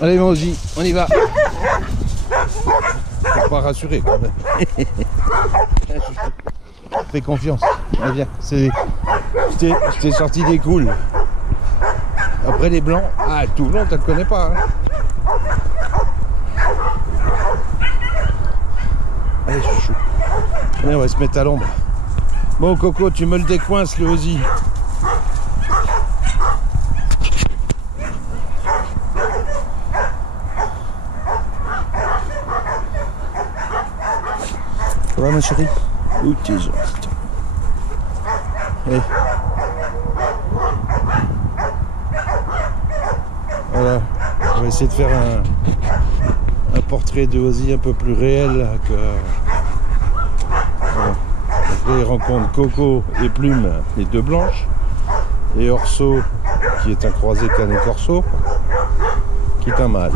Allez, vas-y, on y va. Faut pas rassurer quand même. Fais confiance. Mais viens, je t'ai sorti des cools. Après les blancs, ah tout blanc, tu ne le connais pas. Hein. Allez, chouchou. Allez, on va se mettre à l'ombre. Bon, Coco, tu me le décoinces, le Ozzy. Ça va, ma chérie? Où t'es gentil. Allez. Voilà. On va essayer de faire un portrait de Ozzy un peu plus réel que... Voilà. Après, il rencontre Coco et Plume, les deux blanches, et Orso, qui est un croisé canet corso, qui est un mâle.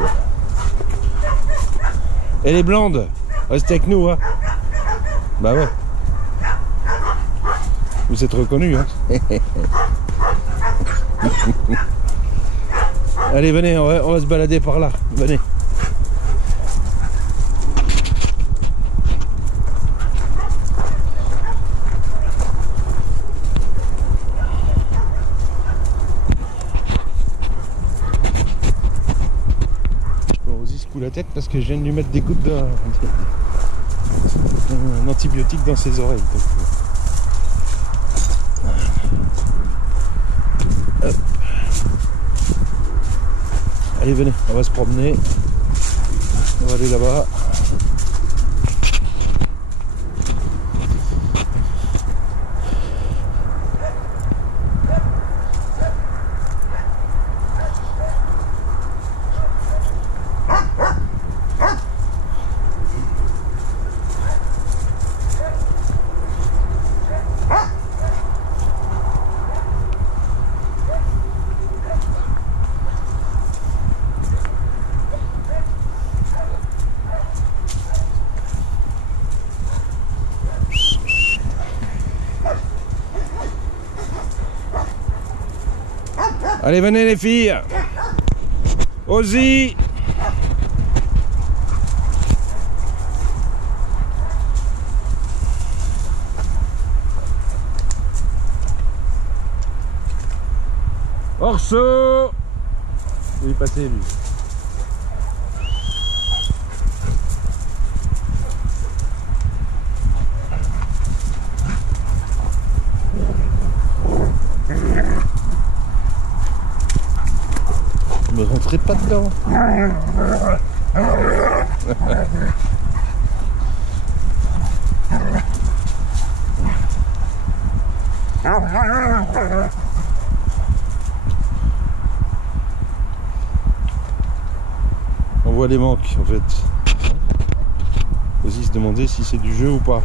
Et les blondes, restez avec nous, hein. Bah ouais. Vous êtes reconnus, hein. Allez, venez, on va se balader par là. Venez. Bon, Ozzy se coule la tête parce que je viens de lui mettre des gouttes d'un antibiotique dans ses oreilles. Donc, hop. Allez, venez, on va se promener. On va aller là-bas. Allez, venez les filles. Ozzy. Orso. Il est passé, lui. Je me rentrerai pas dedans. On voit les manques en fait. Ozzy se demander si c'est du jeu ou pas.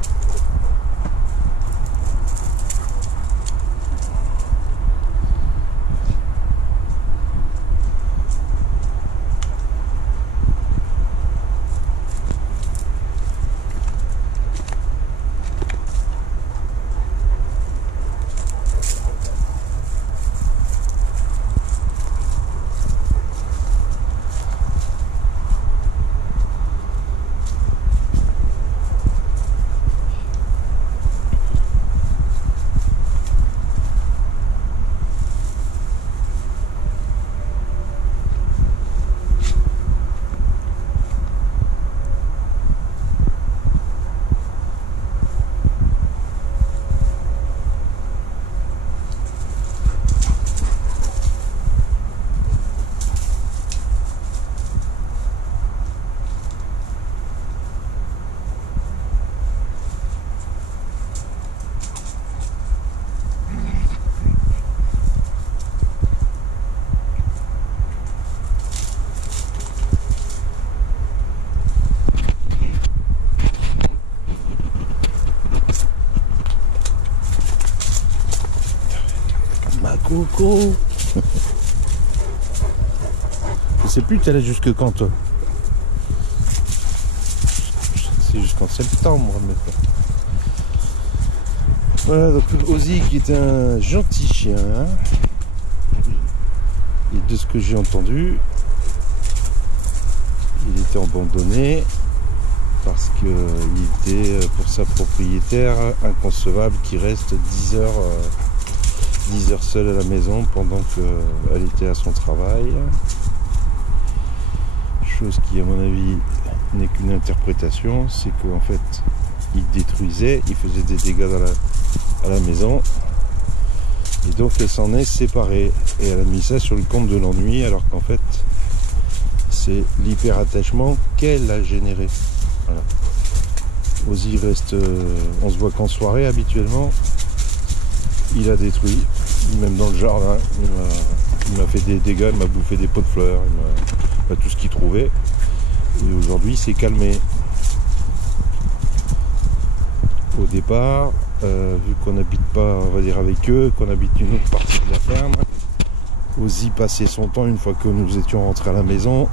Coco. Je sais plus, tu allais jusque quand toi? C'est jusqu'en septembre, mais quoi. Voilà, donc Ozzy qui est un gentil chien. Hein, et de ce que j'ai entendu, il était abandonné parce qu'il était pour sa propriétaire inconcevable qu'il reste 10 heures seule à la maison pendant qu'elle était à son travail. Chose qui à mon avis n'est qu'une interprétation, c'est qu'en fait il détruisait, il faisait des dégâts à la maison et donc elle s'en est séparée et elle a mis ça sur le compte de l'ennui alors qu'en fait c'est l'hyperattachement qu'elle a généré. Voilà. Ozzy reste, on se voit qu'en soirée habituellement, il a détruit, même dans le jardin, il m'a fait des dégâts, il m'a bouffé des pots de fleurs, il m'a tout ce qu'il trouvait. Et aujourd'hui il s'est calmé. Au départ, vu qu'on n'habite pas, on va dire avec eux, qu'on habite une autre partie de la ferme, Ozzy passait son temps, une fois que nous étions rentrés à la maison,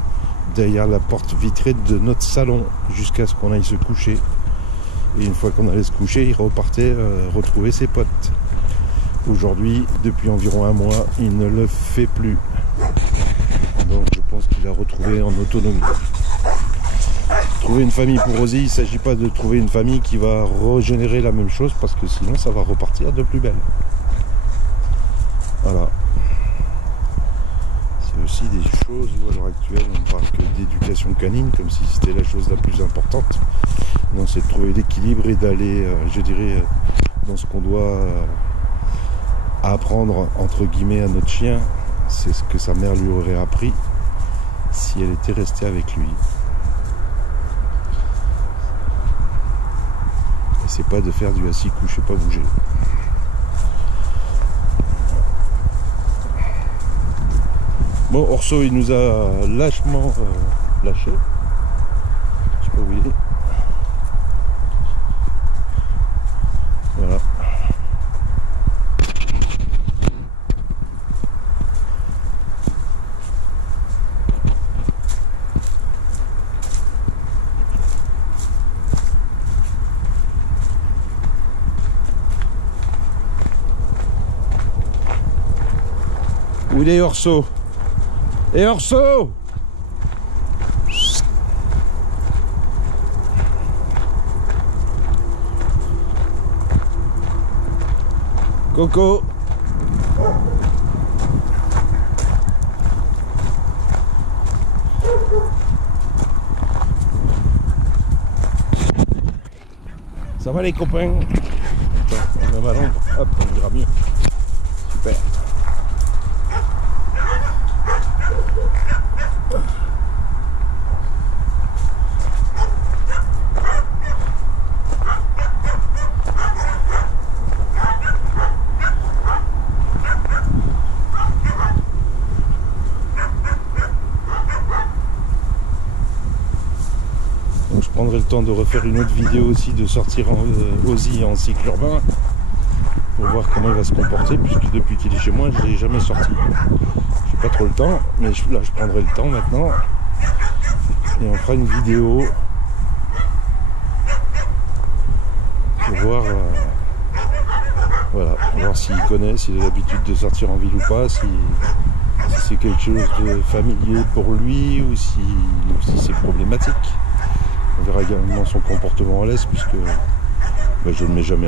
derrière la porte vitrée de notre salon, jusqu'à ce qu'on aille se coucher. Et une fois qu'on allait se coucher, il repartait retrouver ses potes. Aujourd'hui, depuis environ un mois, il ne le fait plus. Donc je pense qu'il a retrouvé en autonomie. Trouver une famille pour Ozzy, il ne s'agit pas de trouver une famille qui va régénérer la même chose, parce que sinon ça va repartir de plus belle. Voilà. C'est aussi des choses où à l'heure actuelle on ne parle que d'éducation canine, comme si c'était la chose la plus importante. Non, c'est de trouver l'équilibre et d'aller, je dirais, dans ce qu'on doit apprendre entre guillemets à notre chien. C'est ce que sa mère lui aurait appris si elle était restée avec lui. Et c'est pas de faire du assis couché pas bouger. Bon, Orso il nous a lâchement lâché. Je sais pas où il est. Voilà. Où il est Orso? Et Orso! Coco! Ça va les copains? Attends, on met ma lampe, hop, on ira mieux. Super. Donc je prendrai le temps de refaire une autre vidéo aussi, de sortir Ozzy en cycle urbain pour voir comment il va se comporter, puisque depuis qu'il est chez moi je ne l'ai jamais sorti. J'ai pas trop le temps, mais là je prendrai le temps maintenant et on fera une vidéo pour voir voilà, voir s'il connaît, s'il a l'habitude de sortir en ville ou pas, si c'est quelque chose de familier pour lui ou si c'est problématique. On verra également son comportement à l'aise, puisque je ne mets jamais